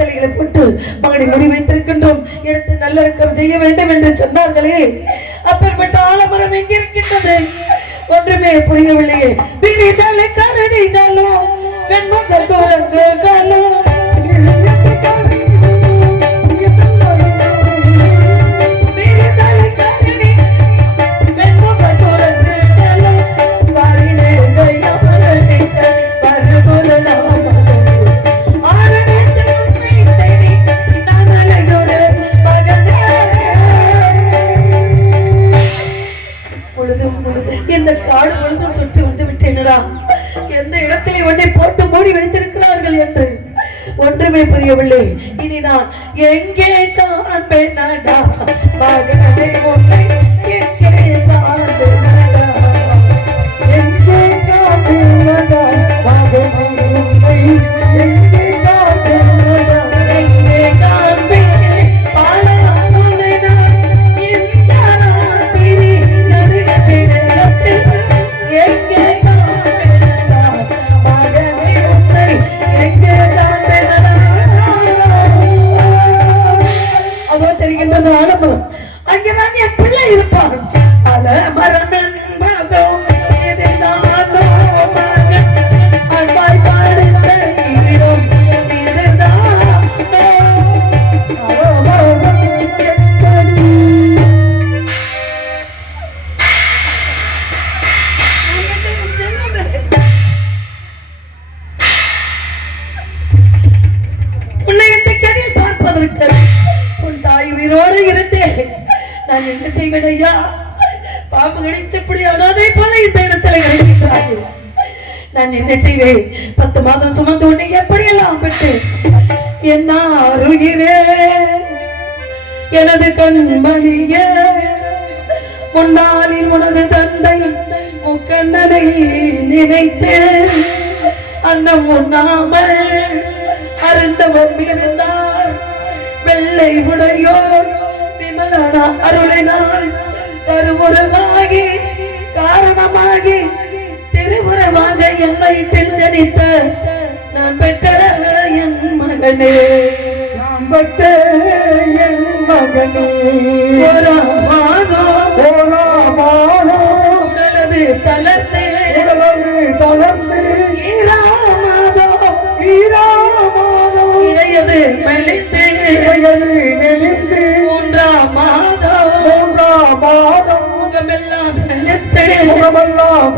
தலைகளை போட்டு மகனை முடி வைத்திருக்கின்றோம், எடுத்து நல்லடக்கம் செய்ய வேண்டும் என்று சொன்னார்களே, அப்பேற்பட்ட ஆலமரம் எங்கே இருக்கின்றது? ஒன்றுமே புரியவில்லையே. பிரிதலை கரடிகளோ வெண்முக குரங்குகளோ இந்த காடு முழுதும் சுற்றி வந்து விட்டேனடா. எந்த இடத்திலே ஒன்றை போட்டு மூடி வைத்திருக்கிறார்கள் என்று ஒன்றுமே புரியவில்லை. இனி நான் எங்கே காண்பேன் நடா மகனை உன்னை எங்கே காண்பேனடா எங்கே காண்பேனடா மகனை உன்னை எங்கே காண்பேனடா எங்கே காண்பேன் ஆலமரம். அங்கேதான் என் பிள்ளை இருப்பார். ஆலமரம் என்பதும் இதுதானோ மகன் அன்பாய் பாடுத்த இடம் இதுதானோ. உன்னை இந்த கதையில் பார்ப்பதற்கு உயிரோடு இருந்தேன். நான் என்ன செய்வேன் ஐயா? பாம்பு கடித்தபடி அனாதை போல இந்த இடத்துல கிடைக்கிறார்கள். நான் என்ன செய்வேன்? 10 மாதம் சுமந்து உன்னை எப்படியெல்லாம் பெற்று என்ன அருகிறே எனது கண்மணியே, முன்னாளில் உனது தந்தை முக்கண்ணனை நினைத்து அன்னம் உண்ணாமல் அருந்தவம் இருந்தார். வெள்ளை உடையோர் விமலான அருளினால் கருவுறவாகி காரணமாகி திருவுறவாக என் வயிற்றில் ஜனித்த நான் பெற்ற என் மகனே, நான் பெற்ற என் மகனே, ஒரு மாதம் உனது தளர்த்து ஈராமாதம் இடையது மெலிந்து மூன்றாம் மாதம் முகமெல்லாம்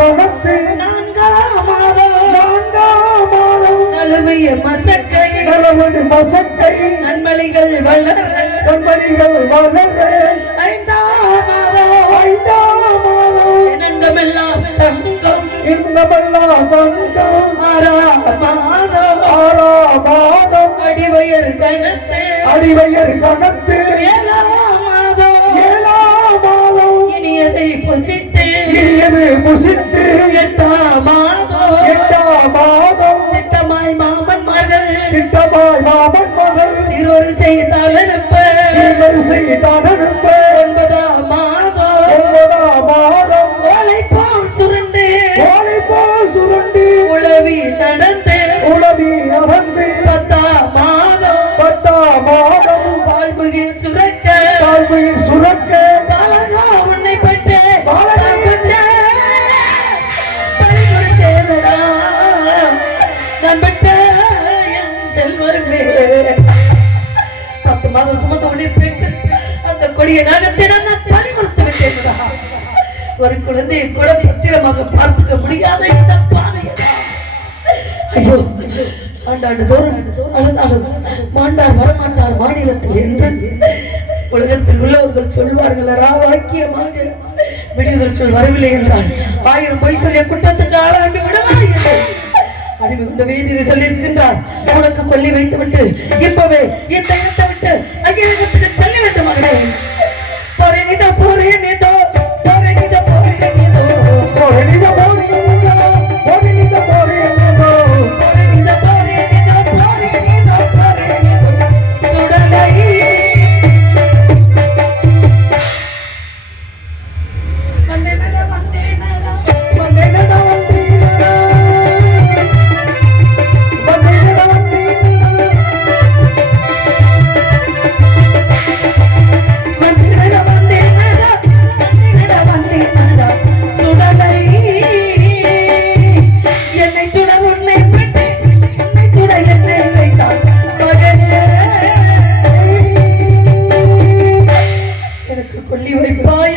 நான்காம் மாதம் நழுவிய மசக்கை நன்மலிகள் வளர ஐந்தாம் மாதம் இனங்கமெல்லாம் தங்கம் ஆறாம் மாதம் அடிவயர் கணத்து ஏழாம் மாதம் இனியதை புசித்து எட்டாம் மாதம் திட்டமாய் மாமன்மார்கள் சிறுவரு செய்தால் அனுப்ப 9ஆம் மாதம் ஓலை போல் சுருண்டு உளவி நடந்து 10ஆம் மாதம் வாழ்வுகில் சுரக்க பாலகா உன்னை பெற்று நான் பெற்ற என் செல்வருமே. 10 மாதம் சுமந்து உன்னை பெற்று அந்த கொடிய நாகத்தை நான் பறி கொடுத்து விட்டேன். ஒரு குழந்தையை கூட பத்திரமாக பார்த்துக்க முடியாத இந்த பானையடா. ஐயோ, ஆண்டாண்டு தோறும் அழுதாலும் மாண்டார் வரமாட்டார் மாநிலத்தில் என்று உலகத்தில் உள்ளவர்கள் சொல்வார்களடா. வாக்கியமாக விடுவதற்குள் வரவில்லை என்றால் 1000 பொய் சொல்லிய குற்றத்துக்கு ஆளாகி விடுவாய் என்று அறிவு கொண்ட வேதியில் சொல்லியிருக்கின்றார். உனக்கு கொல்லி வைத்து விட்டு இப்பவே இந்த இடத்தை விட்டு அகிலத்துக்கு செல்ல வேண்டும் மகனே. போரேனிதோ போரேனிதோ போரேனிதோ போரேனிதோ போரேனிதோ போரேனிதோ போரேனிதோ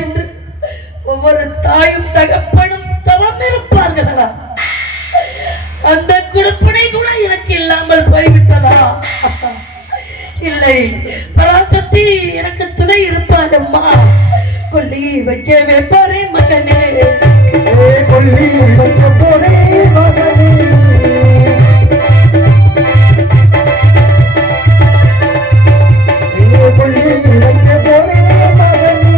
என்று ஒவ்வொரு தாயும் தகப்பனும் தவம் இருப்பார்களா? அந்த குடுப்பனை கூட எனக்கு இல்லாமல் போய்விட்டதா? இல்லை, பராசக்தி எனக்கு துணை இருப்பாளம்மா. கொல்லி வைக்க வைப்பாரே மகனே, கொல்லி வைக்க போரே மகனே, கொல்லி வைக்க போரே மகனே.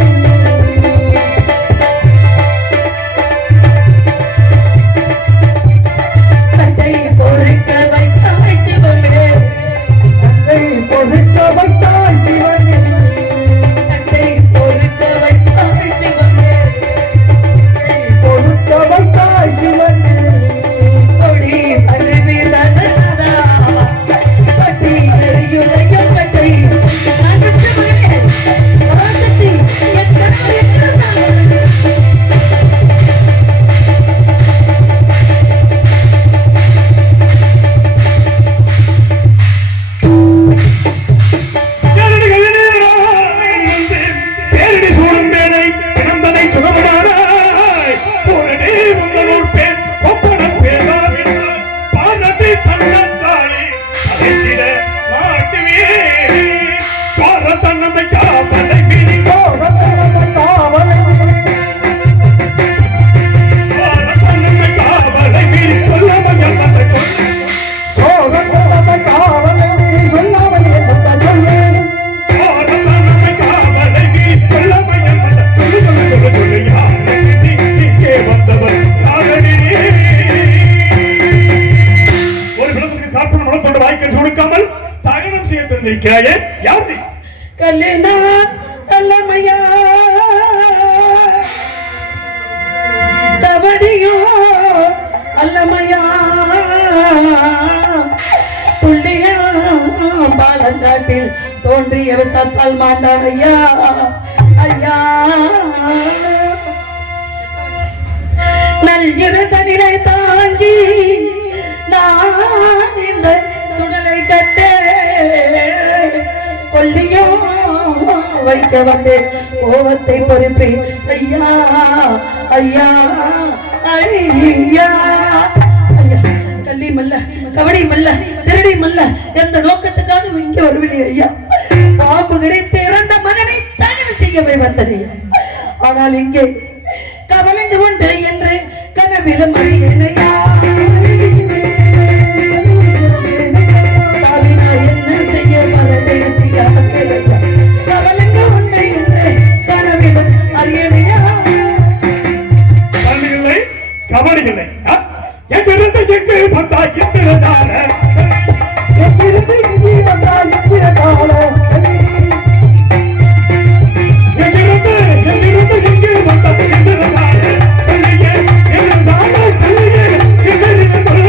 கட்டை பொறுக்க வைத்தாய் சிவனே, கட்டை பொறுக்க வைத்தாய் சிவனே, கட்டை பொறுக்க வைத்தாய் சிவனே, பொறுக்க வைத்தாய் சிவனே. கொடி அருவிலனதா கட்டி எரியுதைய கட்டை அனுப்பிச்சு மகனே, பராசக்தி என் கட்டை எங்கிருந்தாள்? கல்லினா அல்லமையா தவடியோ அல்லமையா துள்ளியா பாலங்காட்டில் தோன்றிய விசாத்தால் மாண்டான் ஐயா ஐயா. நல்லிருதனிலை தாங்கி நான் இந்த சுடலை கட்டே கொல்லியோ வைக்க வந்து கோவத்தை பொறுப்பே ஐயா ஐயா ஐயா ஐயா. கள்ளி மல்ல, கபடி மல்ல, திருடி மல்ல, எந்த நோக்கத்துக்காக இங்க வருவில்லை ஐயா. பாம்பு கிடைத்து இறந்த மகனை தகனம் செய்யவே வந்தனே. ஆனால் இங்கே கவலைந்து கொண்டு என்று கனவிலும் அறியனையா. கவனிகளை எங்கிருந்து எங்கே வந்தா எந்திரதான எங்கிருந்து இங்கே வந்தா எந்திரதான எங்கிருந்து எங்கே வந்தா எந்திரதான கல்லியே எந்திரதான கல்லியே எந்திரதான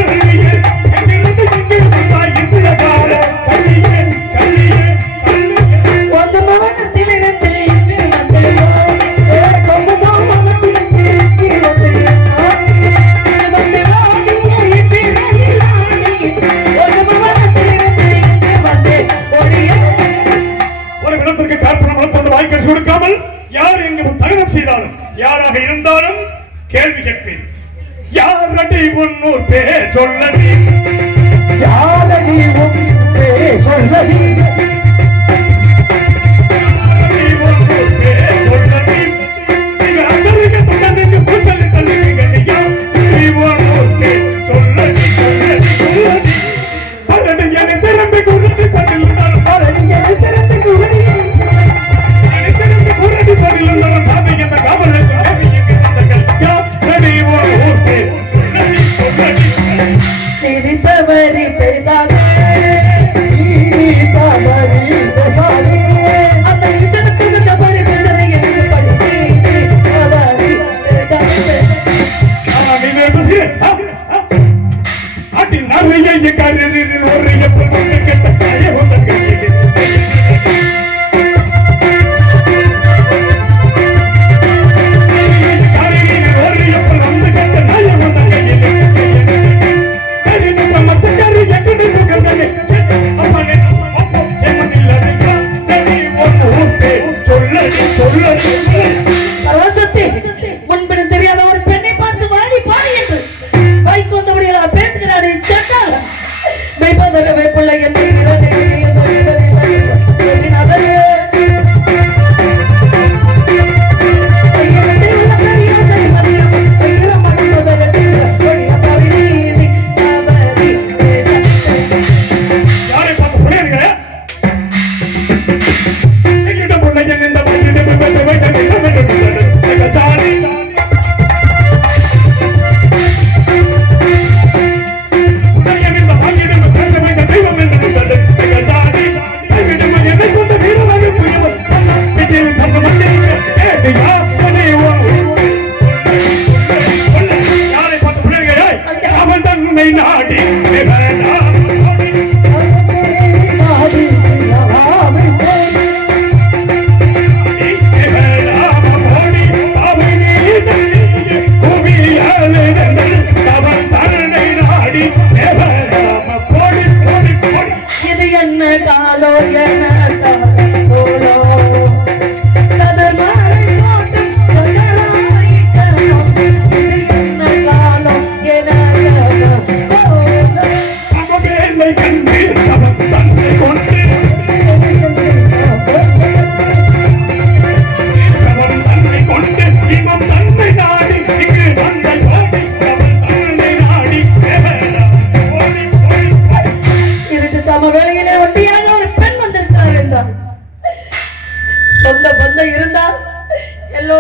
எங்கிருந்து எங்கே வந்தா எந்திரதான கல்லியே கல்லியே கல்லியே ஒரு மவனத்தில் இருந்து இங்கே வந்தேனோ கொம்பு மவனத்தில் இங்கே வந்தேனோ கொடுக்காமல் யார் எங்கு தகனம் செய்தாலும் யாராக இருந்தாலும் கேள்வி கேட்பேன். யார் அடி உன்னூர் பேர் சொல்லடி, யாரடி உன் பேர் சொல்லடி, சிரித்தவரி பேசாதே,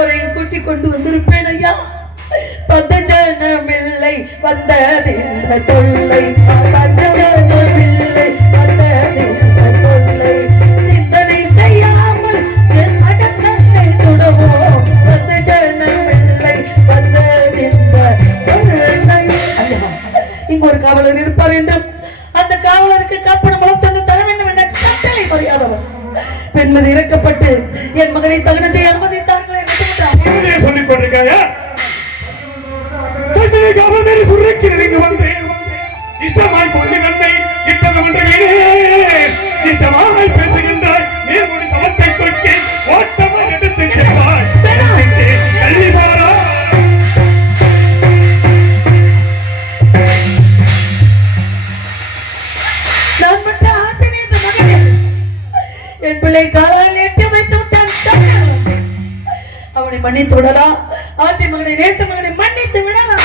எல்லோரையும் கூட்டி கொண்டு வந்திருப்பேன் ஐயா. பந்த ஜனமில்லை வந்ததில்லை தொல்லை, பந்த ஜனமில்லை வந்ததில்லை தொல்லை, சிந்தனை செய்யாமல் என் மகனை சுடுவோம், பந்த ஜனமில்லை வந்ததில்லை தொல்லை. ஐயா, இங்கு ஒரு காவலர் இருப்பார் என்றும் அந்த காவலருக்கு கற்பனை முளத்தொண்டு தர வேண்டும் என்ற கட்டளை புரியாதவர் பெண்மதி இறக்கப்பட்டு என் மகனை தகனம் செய்ய அனுமதித்தார்களே என்று சொல்லிக் கொண்டிருக்காயா? காவல் மேலே சுருக்கிறது இங்கு வந்து இஷ்டமாய் கொண்டு நன்மை இட்டது இஷ்டமாய் பேசுகின்றாய், நீர்மொழி சமத்தை தூக்கி ஓட்டமாய் எடுத்து செல்வாய். கல்விமாறா நான் மட்டும் ஆசிரியர் மகனே, என் பிள்ளை காலால் எட்டி வைத்து விட்டான். அவனை மன்னித்து விடலாம், ஆசை மகனை நேச மகனை மன்னித்து விடலாம்.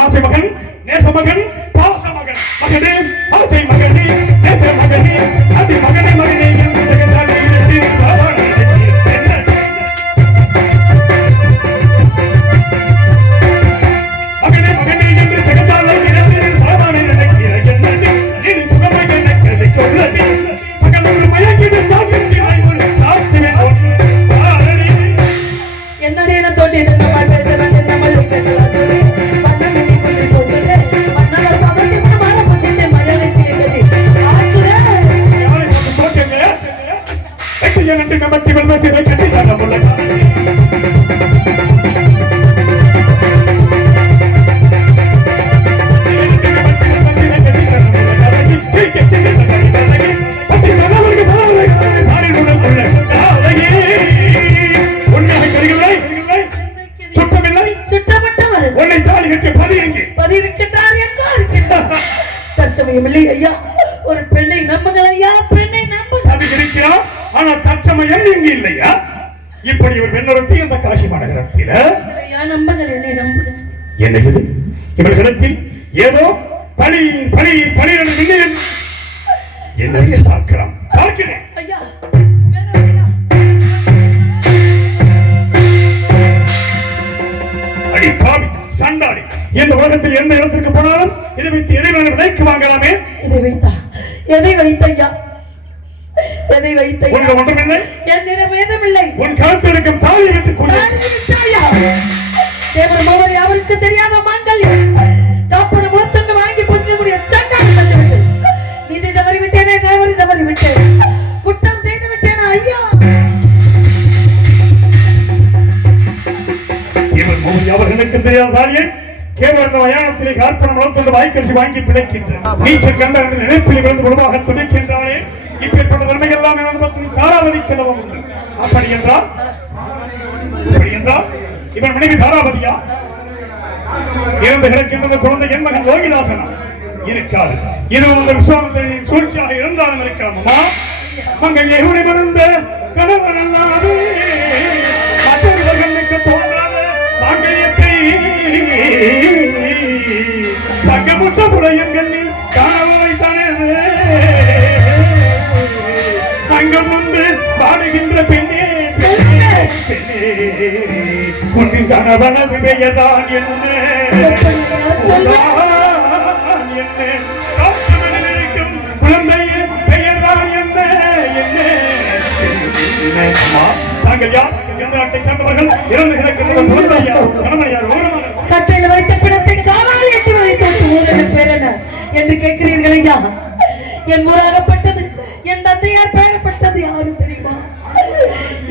ஆசை மகன் நேச மகன் பாச மகன் மகனே ஆசை மகனே நேச மகனே அதி மகனே மகனே என்று ஜெகத்தால் நிறுத்தி பாவானை மகனே மகனே என்று ஜெகத்தால் நிறுத்தி பாவானை நினைக்கிற என்னது நீ சுகமாக நினைக்கிறது கொள்ளது சகல ஒரு மயங்கிட சாப்பிட்டு ஆய்வு சாப்பிட்டு என்னுடைய தோட்டி என்ன பேசுறாங்க ஐயா, ஒரு பெண்ணை நம்புங்கள் ஐயா, பெண்ணை நம்புங்கள். அது இருக்கிறார், ஆனால் தற்சமயம் இங்கு இல்லையா? இப்படி ஒரு பெண்ணொருத்தி இந்த காசி மாநகரத்தில் ஐயா நம்புங்கள், என்னை நம்புங்கள். என்ன இது இவர்களிடத்தில் ஏதோ பழி பழி பழிரன் என்ன பார்க்கலாம், பார்க்கிறேன் ஐயா. அடி பாவி சண்டாடி, இந்த உலகத்தில் எந்த இடத்திற்கு போனாலும் இதை வைத்து எதை வேணும் விலைக்கு வாங்கலாமே. இதை வைத்தா எதை வைத்தையா, எதை வைத்தையா? ஒன்றுமில்லை, என்னிடம் ஏதுமில்லை. உன் கழுத்தில் இருக்கும் தாலி வைத்து தேவர் மோகனை அவருக்கு தெரியாத மாங்கல்யம் காப்பன முகத்தொண்டு வாங்கி பூசிக்கக்கூடிய சண்டாடி வந்துவிட்டு நீதி தவறி விட்டேனே, நேவரி தவறி விட்டேன், குற்றம் செய்து விட்டேனா ஐயா? இவர் மோகி அவர்களுக்கு தெரியாத தாலியை கேவல மயானத்திலே காற்பன முகத்தொண்டு வாய்க்கரிசி வாங்கி பிழைக்கின்றார். நீச்சல் கண்ட நினைப்பில் விழுந்து குழுவாக துடிக்கின்றானே, இப்பேற்பட்ட நன்மை எல்லாம் எனது பத்தினி தாராவதி கிழவம் உண்டு. அப்படி என்றால் இவன் மனைவி தாராவதியா? இறந்து கிடக்கின்றது குழந்தை என் மகன் லோகிதாசனா? இருக்காது. இது உங்கள் விஸ்வாமித்திரனின் சூழ்ச்சியாக இருந்தாலும் இருக்கலாமா? மங்கையை உடைமருந்த கணவன் அல்லாது மற்றவர்களுக்கு தோன்றாத மாங்கல்யத்தை தங்கமுட்ட புலையன்களில் காணவாய்த்தானே தங்கம் வந்து பாடுகின்ற பெண்ணே உன்னின் கணவனது பெயர்தான் என்ன குழந்தைய பெயர்தான் என்ன தாங்கள் யார், எந்த நாட்டை சேர்ந்தவர்கள், இறந்து கிடக்கின்ற கணவனையார் கட்டையில் வைத்த பிணத்தை காலால் எட்டி வைத்து பேர் என்ன என்று கேட்கிறீர்கள் ஐயா? என் ஊராகப்பட்டது, என் தந்தையார் பெயரப்பட்டது யாரு தெரியுமா?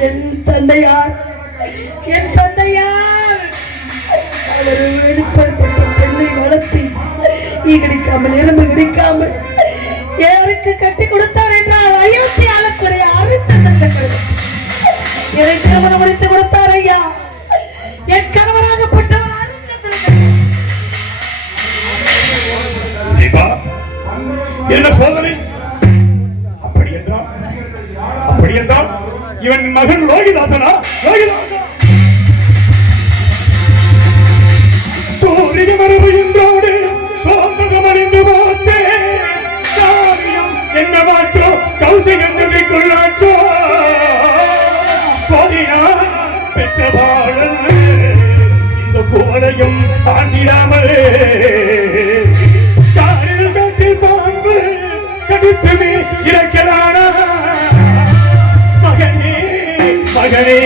என் தந்தையார் அவர் வெளிப்பட்ட பெண்ணை வளர்த்தி கிடைக்காமல் எறும்பு கிடைக்காமல் யாருக்கு கட்டி கொடுத்தார் என்றால் அயோத்தி ஆளக்கூடிய அரிச்சந்திரன் என்னை திருமணம் முடித்து கொடுத்தார் ஐயா. என் கணவராகப்பட்டவர் என்ன சோதனை? அப்படி என்றால் இவன் மகன் லோகிதாசனா? சூரிய மரபு என்றோடு சோந்தகமணிந்து போச்சே, என்னவாச்சோ கௌசிகன் சொல்லிக்கொள்ளாச்சோ, மலையும் தாண்டிடாமல் காரில் கட்டில் பாம்பு கடிச்சுமே இறக்கலானா மகனே மகனே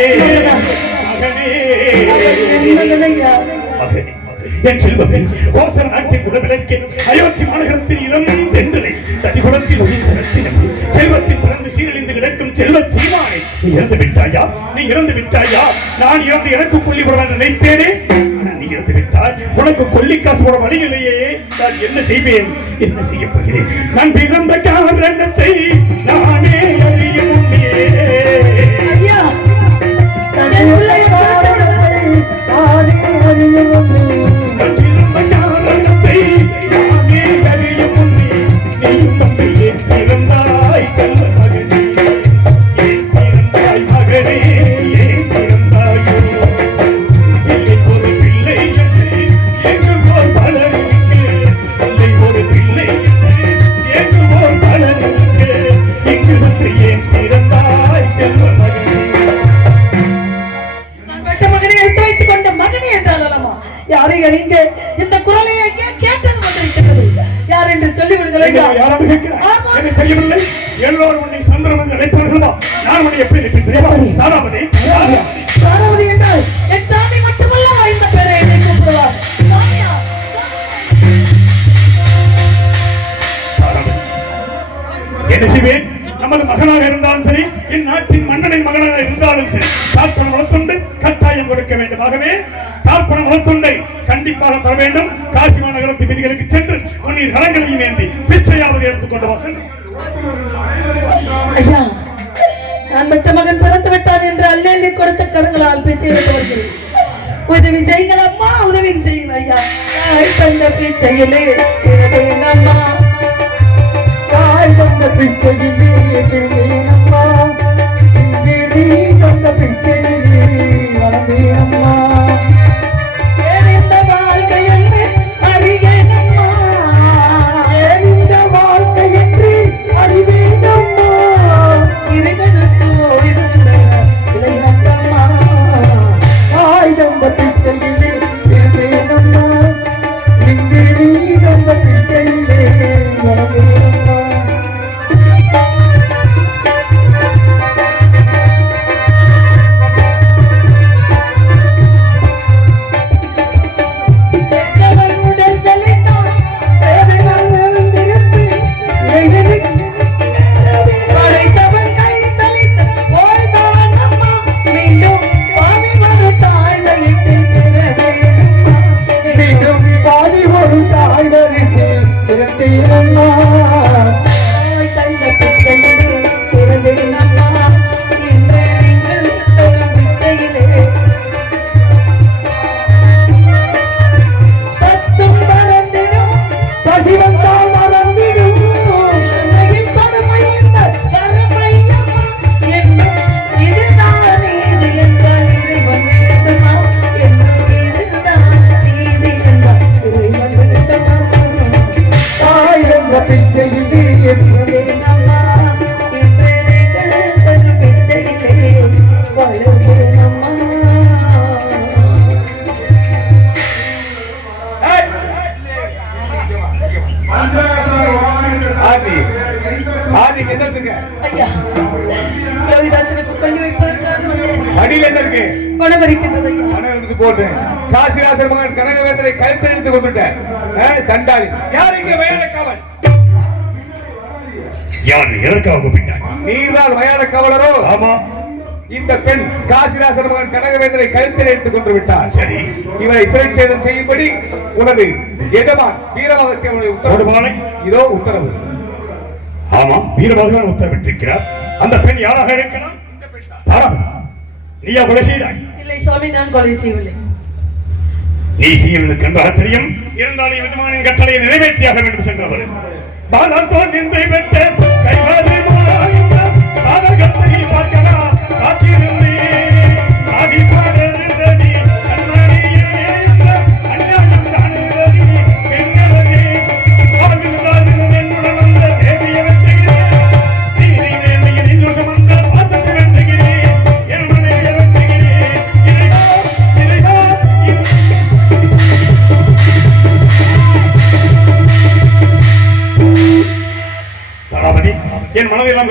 மகனே மகனே என் செல்வமே ஓசர நாட்டின் உடவிலக்கே அயோத்தி மாநகரத்தில் இளம் தென்றலை தனிகுளத்தில் ஒளிந்த ரத்தினம் செல்வத்தில் பிறந்து சீரழிந்து கிடக்கும் செல்வ சீமானை நீ இறந்து விட்டாயா நீ இறந்து விட்டாயா நான் இறந்து எனக்கு கொல்லி போட நினைத்தேனே ஆனால் நீ இறந்து விட்டாய் உனக்கு கொல்லிக்காசு போட வழி இல்லையே நான் என்ன செய்வேன் என்ன செய்ய போகிறேன் நான் பிறந்த காரணத்தை நானே அறியும் ஐயா கடவுளை இந்த குரலை கேட்டது வந்திருக்கிறது யார் என்று சொல்லிவிடுங்கள் தெரியவில்லை எல்லோரும் உன்னை சந்திரமன் அழைப்பார்களா நான் உன்னை எப்படி நினைப்பேன் தாராபதி தாராபதி என்றால் என் சாமி மட்டுமல்ல இந்த பேரை என்னை கூப்பிடுவார் என்ன செய்வேன் நமது மகனாக இருந்தாலும் சரி என் நாட்டின் மன்னனின் மகனாக இருந்தாலும் சரி காற்பணம் வளர்த்துண்டு கட்டாயம் கொடுக்க வேண்டும் ஆகவே காற்பணம் வளர்த்துண்டை கண்டிப்பாக தர வேண்டும் காசி மாநகரத்து விதிகளுக்கு சென்று உன்னின் கரங்களையும் ஏந்தி பிச்சையாவது எடுத்துக்கொண்டு வசன் ஐயா நான் பெற்ற மகன் பிறந்து விட்டான் என்று அல்லேலி கொடுத்த கரங்களால் பிச்சை எடுத்து வருகிறேன் உதவி செய்யுங்கள் அம்மா உதவி செய்யுங்கள் ஐயா தந்த பிச்சையிலே அம்மா தந்த பிச்சையிலே அம்மா தந்த பிச்சையிலே அம்மா வாழ்க்கை என்று அறியேனம்மா வாழ்க்கை என்று அறிவேனம்மா இறைவனுக்கு ஓடிவந்த இளைஞம்மா தந்த பிச்சையிலே அம்மா இங்கே நீ தந்த பிச்சையிலே அம்மா காசிராசர் மகன் கனகவேந்தரை கழுத்தெடுத்து கொண்டுட்டேன் சண்டாதி யார் இங்கே மயான காவல் யார் எதற்காக கூப்பிட்டாய் நீர்தான் மயான காவலரோ ஆமா இந்த பெண் காசிராசர் மகன் கனகவேந்தரை கழுத்தில் எடுத்துக் கொண்டு விட்டார் சரி இவரை சிறைச்சேதம் செய்யும்படி உனது எஜமான் வீரபாகத்தை உத்தரவு இதோ உத்தரவு ஆமா வீரபாகன் உத்தரவிட்டிருக்கிறார் அந்த பெண் யாராக இருக்கலாம் தாராபதி நீயா கொலை செய்தாய் இல்லை சுவாமி நான் கொலை செய்யவில்லை நீ செய்வது கண்டாக தெரியும் இருந்தாலும் எஜமானின் கட்டளையை நிறைவேற்றியாக வேண்டும் சென்றவர் பாலத்தோன் நிந்தை பெற்ற கைவாதி சாதகத்தை பார்க்கலாம் காத்திருந்தே ஆதி பாடருந்தடி கண்ணாடியே அஞ்ஞானம் காணுவதி பெண்களே வாழ்விந்தாலும் என்னுடன் வந்த தேவியை வெற்றுகிறேன் நீதி நேர்மையில் இன்னும் சுமந்த பாசத்தை வெற்றுகிறேன் என் மனைவியை வெற்றுகிறேன் இறைவா இறைவா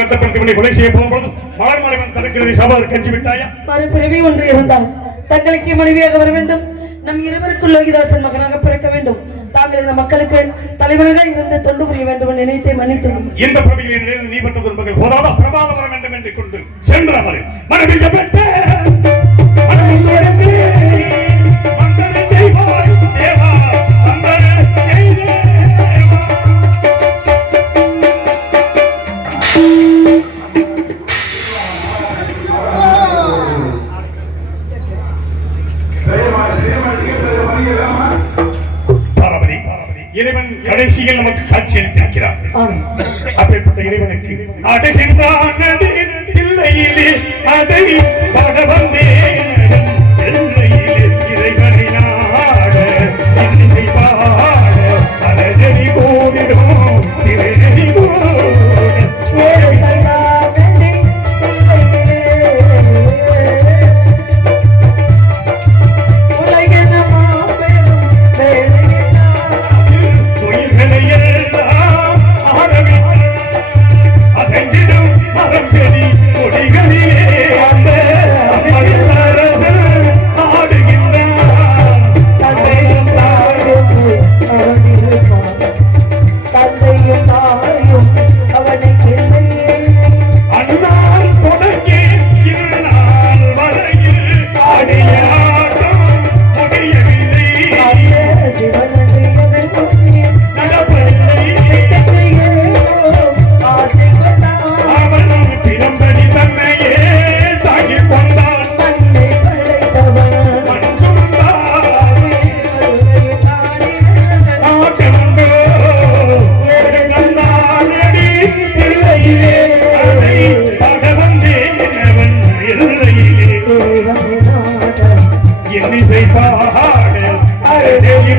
கட்டப்படுத்தி உன்னை கொலை செய்ய போகும்போது மலர் மலைவன் தடுக்கிறதை சபாவில் கஞ்சி விட்டாயா? மறுபிறவி ஒன்று இருந்தால் தங்களுக்கு மனைவியாக வர வேண்டும், நம் இருவருக்கும் லோகிதாசன் மகனாக பிறக்க வேண்டும், தாங்கள் இந்த மக்களுக்கு தலைவனாக இருந்து தொண்டு புரிய வேண்டும் என்று நினைத்தே மன்னித்து இந்த பிரபையில் நீ பெற்ற துன்பங்கள் போதாத பிரபாதம் வர வேண்டும் என்று கொண்டு சென்ற அமரு மனைவி இறைவன் கடைசியில் நமக்கு காட்சி அளித்திருக்கிறார். அப்பேற்பட்ட இறைவனுக்கு அடுகின்றான் பிள்ளையிலே அதை பட வந்தேன் இறைவனை நாட இன்னிசை பாட அழகி போடிடும் திரையடி இன்னிசை பாட அழகி